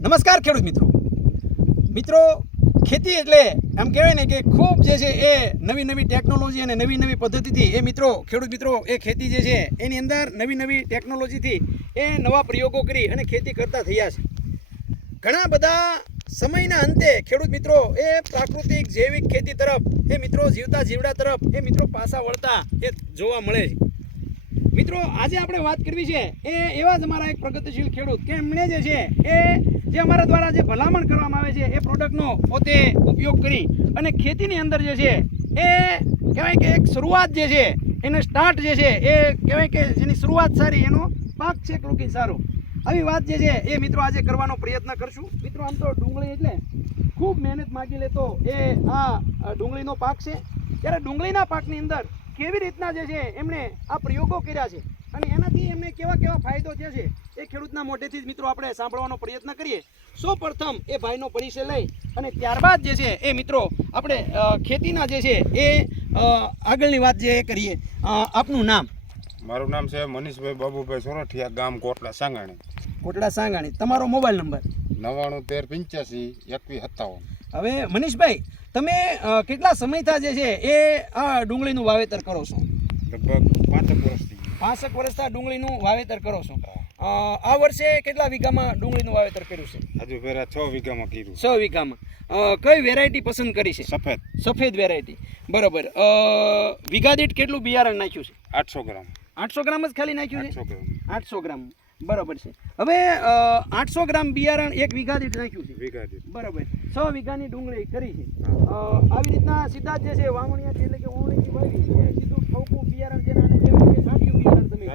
નમસ્કાર ખેડૂત મિત્રો. મિત્રો, ખેતી એટલે આમ કહેવાય ને કે ખૂબ જે છે એ નવી નવી ટેકનોલોજી અને નવી નવી પદ્ધતિથી એ મિત્રો, ખેડૂત મિત્રો, એ ખેતી જે છે એની અંદર નવી નવી ટેકનોલોજીથી એ નવા પ્રયોગો કરી અને ખેતી કરતા થયા છે. ઘણા બધા સમયના અંતે ખેડૂત મિત્રો, એ પ્રાકૃતિક જૈવિક ખેતી તરફ, એ મિત્રો જીવતા જીવડા તરફ, એ મિત્રો પાસા વળતા એ જોવા મળે છે. મિત્રો, આજે આપણે વાત કરવી છે એ એવા જ અમારા એક પ્રગતિશીલ ખેડૂત કે એમણે જે છે એ જે અમારા દ્વારા જે ભલામણ કરવામાં આવે છે એ પ્રોડક્ટનો પોતે ઉપયોગ કરી અને ખેતીની અંદર જે છે એ કહેવાય કે એક શરૂઆત જે છે એનો સ્ટાર્ટ જે છે એ કહેવાય કે જેની શરૂઆત સારી એનો પાક છે કૃકી સારો. આવી વાત જે છે એ મિત્રો આજે કરવાનો પ્રયત્ન કરશું. મિત્રો, આમ તો ડુંગળી એટલે ખૂબ મહેનત માગી લેતો એ આ ડુંગળીનો પાક છે. ત્યારે ડુંગળીના પાકની અંદર કેવી રીતના જે છે એમણે આ પ્રયોગો કર્યા છે? અને એનાથી એમને કેવા કેવા ફાયદો થયા છે એ ખેડૂતના મોઢેથી જ મિત્રો આપણે સાંભળવાનો પ્રયત્ન કરીએ. સૌ પ્રથમ એ ભાઈનો પરિચય લઈ અને ત્યારબાદ જે છે એ મિત્રો આપણે ખેતીના જે છે એ આગળની વાત જે કરીએ. આપનું નામ? મારું નામ છે મનીષભાઈ બાબુભાઈ સોરઠિયા ગામ કોટડા સાંગાણી. કોટડા સાંગાણી. તમારો મોબાઈલ નંબર? નવ્વાણું તેર પંચ્યાસી એકવીસ સત્તાવન. હવે મનીષભાઈ તમે કેટલા સમયથી જે છે એ આ ડુંગળીનું વાવેતર કરો છો? લગભગ પાંચેક વર્ષથી પાંચક વર્ષથી ડુંગળીનું વાવેતર કરો છો. આ વર્ષે કેટલા વીઘામાં ડુંગળીનું વાવેતર કર્યું છે? હજુ પેલા છ વીઘામાં કર્યું. છ વીઘામાં. કઈ વેરાયટી પસંદ કરી છે? સફેદ. સફેદ વેરાયટી બરોબર. વીઘા દીઠ કેટલું બિયારણ નાખ્યું છે? આઠસો ગ્રામ. આઠસો ગ્રામ જ ખાલી નાખ્યું છે? આઠસો ગ્રામ. આઠસો ગ્રામ. બરોબર છે. હવે આઠસો ગ્રામ બિયારણ એક વીઘા દીઠ નાખ્યું છે. વીઘા દીઠ. બરોબર. છ વીઘાની ડુંગળી કરી છે. આવી રીતના સીધા જે છે વાવણિયા છે એટલે કે વાવણીથી વાવી છે. સીધું ઠોકું બિયારણ છે આને કહેવાય કે સાંઠિયું બિયારણ તમે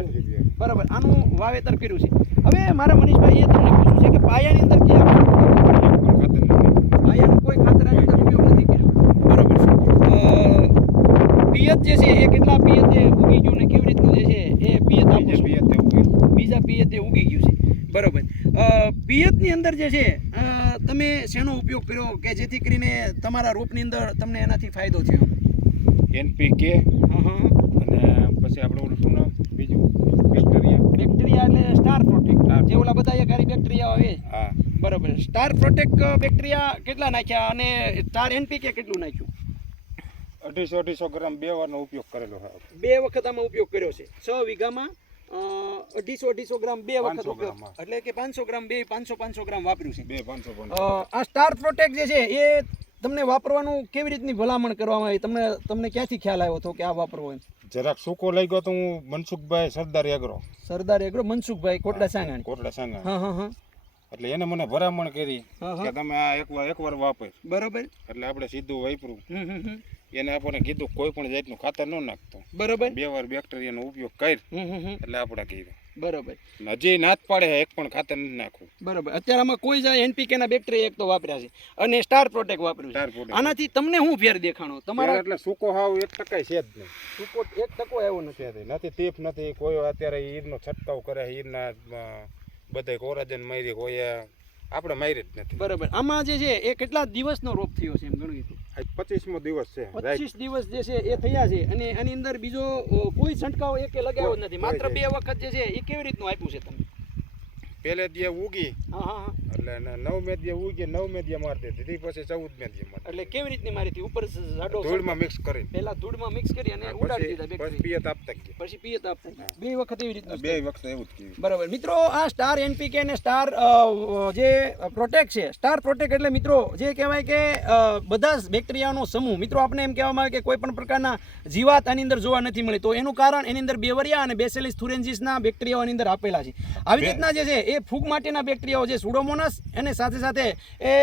બરાબર. આનું વાવેતર કર્યું છે. હવે મારા મનીષભાઈએ એ તમને પૂછ્યું છે કે પાયાની અંદર કયા પણ ખાતર નથી. પાયાનું કોઈ ખાતર આની અંદર ઉપયોગ નથી કર્યો બરાબર છે અ, પિયત જે છે એ કેટલા પિયતે ઉગી ગયું ને કેવી રીતનું જે છે એ પિયત આપો બીજે છો બીજે તે ઉગી. બીજા પિયતે ઉગી ગયું છે બરાબર. પિયતની અંદર જે છે તમે શેનો ઉપયોગ કર્યો કે જેથી કરીને તમારા રોપની અંદર તમને એનાથી ફાયદો થયો? એનપીકે હં હં. અને પછી આપણે ઓલું શું નામ? બીજું? બેક્ટેરિયા. બેક્ટેરિયા એટલે સ્ટાર પ્રોટેક્ટ જે ઓલા બધા એકારી બેક્ટેરિયા આવે. હા. બરાબર. સ્ટાર પ્રોટેક્ટ બેક્ટેરિયા કેટલા નાખ્યા અને સ્ટાર એનપીકે કેટલું નાખ્યું? અઢીસો અઢીસો ગ્રામ બે વારનો ઉપયોગ કરેલો બે વખત આમાં ઉપયોગ કર્યો છે. છ વીઘામાં અઢીસો અઢીસો ગ્રામ બે વખત ઉપયોગ એટલે કે પાંચસો ગ્રામ બે પાંચસો પાંચસો ગ્રામ વાપર્યું છે. બે પાંચસો આ સ્ટાર પ્રોટેક્ટ જે છે એ તમને વાપરવાનું કેવી રીતની ભલામણ કરવામાં આવી? તમને તમને ક્યાંથી ખ્યાલ આવ્યો હતો કે આ વાપરવો જરાક સૂકો લઈ ગયો તો હું મનસુખભાઈ સરદાર એગ્રો. સરદાર એગ્રો મનસુખભાઈ કોટડા સાંગા કોટડા સાંગા હા હા હા. એટલે એને મને ભલામણ કરી. કે તમે આ એકવાર એકવાર વાપર. બરોબર. એટલે આપણે સીધું વાપરું. એને આપણને કીધું કોઈ પણ જાતનું ખાતર ન નાખતો. બરોબર. બે વાર બેક્ટેરિયાનો ઉપયોગ કર. એટલે આપણે કીધું બરોબર. હજી ના જ પાડે એક પણ ખાતર નથી નાખવું. બરોબર. અત્યારે આમાં કોઈ જાય એનપીકે ના બેક્ટેરિયા એક તો વાપર્યા છે. અને સ્ટાર પ્રોટેક્ટ વાપર્યું સ્ટાર છે આનાથી તમને શું ફેર દેખાણો? તમારા એટલે સૂકો હાવ એક ટકા છે જ નહીં. સૂકો એક ટકો એવો નથી નથી તીફ નથી. કોઈ અત્યારે ઈરનો છંટકાવ કરે ઈરના બધા કોરાજન મારી કોઈ આપણે મારી જ નથી. બરાબર. આમાં જે છે એ કેટલા દિવસનો રોપ થયો છે એમ ગણવી તો પચીસમો દિવસ છે પચીસ દિવસ જે છે એ થયા છે. અને એની અંદર બીજો કોઈ છંટકાવ એક લગાવ્યો નથી. માત્ર બે વખત જે છે એ કેવી રીતનું આપ્યું છે તમે પહેલે દી ઉગી હા હા હા. એટલે નવ મેદિયા ઉગી નવ મેદિયા મારતી હતી પછી ચૌદ મેદિયા મારતી એટલે કેવી રીતની મારી હતી? ઉપર જાડો ધૂળમાં મિક્સ કરી પેલા ધૂળમાં મિક્સ કરી અને ઉડાડી દીધા પછી બેક્ટેરિયા. પિયત આપતા ગયા. પછી પિયત આપતા બે વખત એવી રીતનું બે વખત એવું જ કર્યું બરાબર. મિત્રો આ સ્ટાર એનપીકે અને સ્ટાર જે પ્રોટેક્ટ છે સ્ટાર પ્રોટેક્ટ એટલે મિત્રો જે કહેવાય કે બધા જ બેક્ટેરિયાનો સમૂહ મિત્રો આપણે એમ કહેવામાં આવે કે કોઈ પણ પ્રકારના જીવાત આની અંદર જોવા નથી મળી. તો એનું કારણ એની અંદર બેવરિયા અને બેસેલિસ થુરેન્જીસના બેક્ટેરિયાઓ અંદર આપેલા છે. આવી રીતના જે છે એ ફૂગ માટેના બેક્ટેરિયાઓ છે સુડોમોનાસ અને સાથે સાથે એ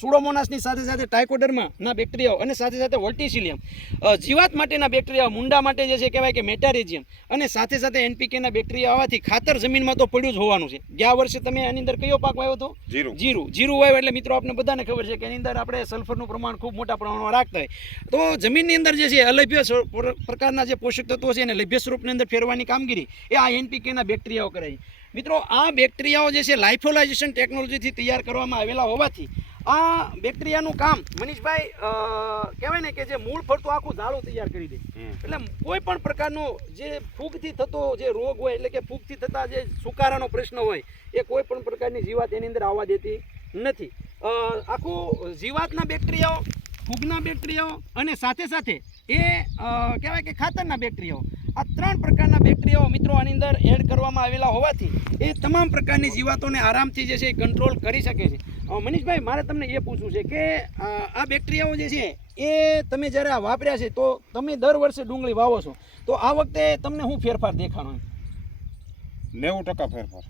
સુડોમોનાસની સાથે સાથે ટાઇકોડર્માના બેક્ટેરિયાઓ અને સાથે સાથે વર્ટિસિલિયમ. જીવાત માટેના બેક્ટેરિયા મુંડા માટે જે છે કહેવાય કે મેટારેજિયમ અને સાથે સાથે એનપીકેના બેક્ટેરિયા આવવાથી ખાતર જમીનમાં તો પડ્યું જ હોવાનું છે. ગયા વર્ષે તમે આની અંદર કયો પાક વાવ્યો હતો? જીરું. જીરું. જીરું વાવ્યું એટલે મિત્રો આપણે બધાને ખબર છે કે એની અંદર આપણે સલ્ફરનું પ્રમાણ ખૂબ મોટા પ્રમાણમાં રાખતા હોય. તો જમીનની અંદર જે છે અલભ્ય પ્રકારના જે પોષક તત્વો છે એને લભ્ય સ્વરૂપની અંદર ફેરવાની કામગીરી એ આ એનપીકેના બેક્ટેરિયાઓ કરે છે. મિત્રો આ બેક્ટેરિયાઓ જે છે લાઇફોલાઇઝેશન ટેકનોલોજીથી તૈયાર કરવામાં આવેલા હોવાથી આ બેક્ટેરિયાનું કામ મનીષભાઈ કહેવાય ને કે જે મૂળ ફરતું આખું ઝાડું તૈયાર કરી દે. એટલે કોઈ પણ પ્રકારનો જે ફૂગથી થતો જે રોગ હોય એટલે કે ફૂગથી થતા જે સુકારાનો પ્રશ્ન હોય એ કોઈ પણ પ્રકારની જીવાત એની અંદર આવવા દેતી નથી. આખું જીવાતના બેક્ટેરિયાઓ ફૂગના બેક્ટેરિયાઓ અને સાથે સાથે એ કહેવાય કે ખાતરના બેક્ટેરિયાઓ. આ ત્રણ પ્રકારના બેક્ટેરિયાઓ મિત્રો આની અંદર એડ કરવામાં આવેલા હોવાથી એ તમામ પ્રકારની જીવાતોને આરામથી જે છે એ કંટ્રોલ કરી શકે છે. મનીષભાઈ, મારે તમને એ પૂછવું છે કે આ બેક્ટેરિયાઓ જે છે એ તમે જ્યારે આ વાપર્યા છે તો તમે દર વર્ષે ડુંગળી વાવો છો. તો આ વખતે તમને શું ફેરફાર દેખાણો? નેવું ટકા ફેરફાર.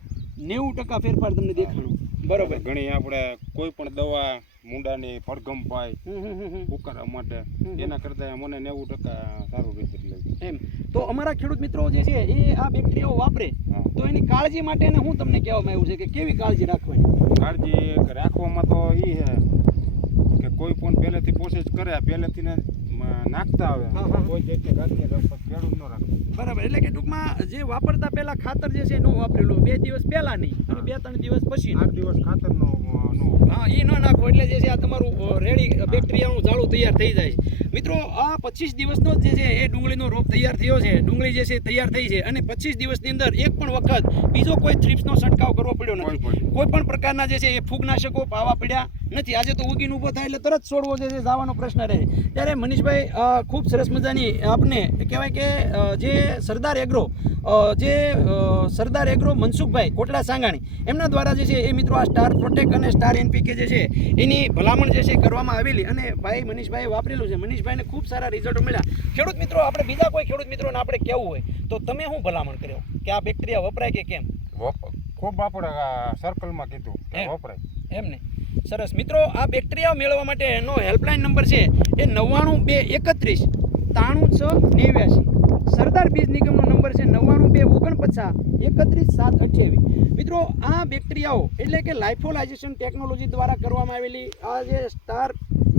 નેવું ટકા ફેરફાર તમને દેખાણો. બરોબર. ઘણી આપણે કોઈ પણ દવા મુંડાની ફળગમ પાય હમ. માટે એના કરતાં મને નેવું ટકા સારું રિઝલ્ટ લે એમ. તો અમારા ખેડૂત મિત્રો જે છે એ આ બેક્ટેરિયાઓ વાપરે. તો એની કાળજી માટે હું તમને કહેવામાં આવ્યું છે કે કેવી કાળજી રાખવાની? કાળજી રાખવામાં તો એ છે કે કોઈ પણ પહેલેથી પ્રોસેસ કરે પહેલેથી ને નાખતા આવે. કોઈ જે ખેડૂત ન રાખે. બરાબર. એટલે કે ટૂંકમાં જે વાપરતા પહેલા ખાતર જે છે એનું વાપરેલું. બે દિવસ પહેલા નહીં અને બે ત્રણ દિવસ પછી આઠ દિવસ ખાતરનો અ, નો હા એ ન નાખો એટલે જે છે આ તમારું રેડી બેક્ટેરિયાનું ઝાડું તૈયાર થઈ જાય છે. મિત્રો આ પચીસ દિવસનો જ છે એ ડુંગળીનો રોપ તૈયાર થયો છે. ડુંગળી જે છે તૈયાર થઈ છે અને પચીસ દિવસની અંદર એક પણ વખત બીજો કોઈ થ્રીપ્સનો છંટકાવ કરવો પડ્યો નથી. કોઈ પણ. પ્રકારના જે છે એ ફૂગનાશકો પાવા પડ્યા નથી. આજે તો ઉગીને ઊભો થાય એટલે તરત છોડવો જે છે જવાનો પ્રશ્ન રહે. ત્યારે મનીષભાઈ ખૂબ સરસ મજાની આપને કહેવાય કે જે સરદાર એગ્રો જે સરદાર એગ્રો મનસુખભાઈ કોટડા સાંગાણી એમના દ્વારા જે છે એ મિત્રો આ સ્ટાર પ્રોટેક અને સ્ટાર એનપીકે જે છે એની ભલામણ જે છે કરવામાં આવેલી અને ભાઈ મનીષભાઈએ વાપરેલું છે. મનીષભાઈને ખૂબ સારા રિઝલ્ટો મળ્યા. ખેડૂત મિત્રો આપણે બીજા કોઈ ખેડૂત મિત્રોને આપણે કહેવું હોય તો તમે શું ભલામણ કર્યો? કે આ બેક્ટેરિયા વપરાય કે કેમ? ખૂબ આપણે સર્કલમાં કીધું કે એમ. ને? સરસ. મિત્રો આ બેક્ટેરિયા મેળવવા માટે એનો હેલ્પલાઇન નંબર છે એ નવ્વાણું બે એકત્રીસ ત્રાણું છ નેવ્યાસી. સરદાર બીજ નિગમનો નંબર છે નવ્વાણું બે ઓગણપચાસ એકત્રીસ સાત અઠ્યાવીસ. મિત્રો, આ બેક્ટેરિયાઓ એટલે કે લાઇફોલાઇઝેશન ટેકનોલોજી દ્વારા કરવામાં આવેલી આ જે સ્ટાર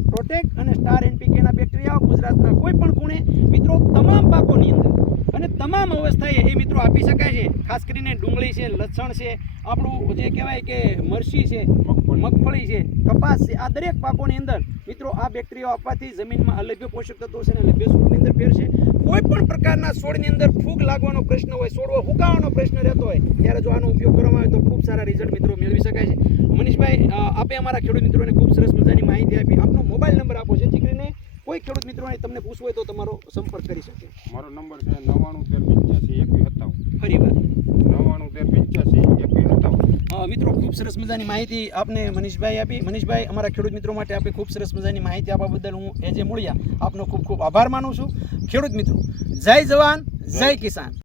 પ્રોટેક અને સ્ટાર એનપીકેના બેક્ટેરિયાઓ ગુજરાતના કોઈ પણ ખૂણે, મિત્રો, તમામ પાકોની અંદર અને તમામ અવસ્થાએ એ મિત્રો આપી શકાય છે. ખાસ કરીને ડુંગળી છે, લસણ છે આપણું જે કહેવાય કે મરસી છે મગફળી. છે કપાસ છે આ દરેક પાકોની અંદર મિત્રો આ બેક્ટેરિયા આપવાથી જમીનમાં અલભ્ય પોષક તત્વો છે અને અલભ્ય સ્વરૂપની અંદર ફેરશે કોઈ પણ પ્રકારના છોડની અંદર ફૂગ લાગવાનો પ્રશ્ન હોય છોડવો હુકાવાનો પ્રશ્ન રહેતો હોય ત્યારે જો આનો ઉપયોગ કરવામાં આવે તો ખૂબ સારા રિઝલ્ટ મિત્રો મેળવી શકાય છે. મનીષભાઈ આપે અમારા ખેડૂત મિત્રોને ખૂબ સરસ મજાની માહિતી આપી. આપનો મોબાઈલ નંબર આપો જેથી કરીને કોઈ ખેડૂત મિત્રોને તમને પૂછવું હોય તો તમારો સંપર્ક કરી શકે. મારો નંબર છે નવ્વાણું તેર પંચ્યાસી એકવીસ સત્તાવન. ફરી વાર નવ્વાણું તેર પંચ્યાસી એકવીસ સત્તાવન અ, મિત્રો ખૂબ સરસ મજાની માહિતી આપને મનીષભાઈ આપી. મનીષભાઈ, અમારા ખેડૂત મિત્રો માટે આપે ખૂબ સરસ મજાની માહિતી આપવા બદલ હું એ જે મૂળ્યા, આપનો ખૂબ ખૂબ આભાર માનું છું. ખેડૂત મિત્રો, જય જવાન, જય કિસાન.